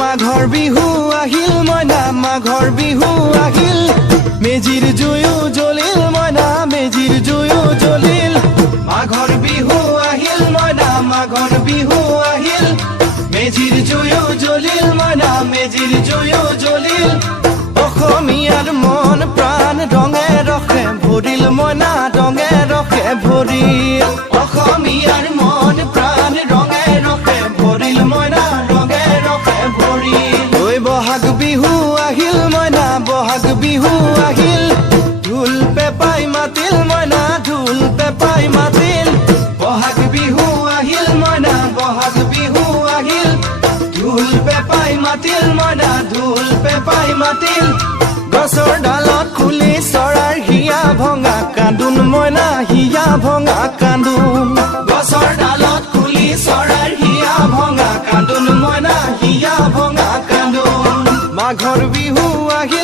মাঘৰ বিহু আহিল মইনা মাঘৰ বিহু আহিল মেজিৰ জুয়ো জ্বলিল মইনা মেজিৰ জুয়ো জ্বলিল মাঘৰ বিহু আহিল মইনা মাঘৰ বিহু আহিল মেজিৰ জুয়ো জ্বলিল মইনা মেজিৰ জুয়ো জ্বলিল অসমীয়াৰ মন প্ৰাণ ৰঙে ৰখে ভৰিল মইনা ৰঙে ৰখে ভৰিল অসমীয়াৰ মন প্ৰাণ ৰঙে ৰখে ভৰিল মইনা ৰঙে ৰখে ভৰিল ঐ বহাগ বিহু আহিল মইনা বহাগ বিহু আহিল ঢোল পেপাই মাতিল মইনা ঢোল পেপাই মাতিল বহাগ বিহু আহিল মইনা বহাগ বিহু আহিল ঢোল পেপাই মাতিল মইনা ঢোল পেপাই মাতিল গছৰ ডালত খুলি চৰাইৰ হিয়া ভঙা কান্দোন মইনা হিয়া ভঙা কান্দোন গছৰ ডালত খুলি চৰাইৰ হিয়া ভঙা কান্দোন মইনা হিয়া ভঙা কান্দোন মাঘৰ বিহু আহি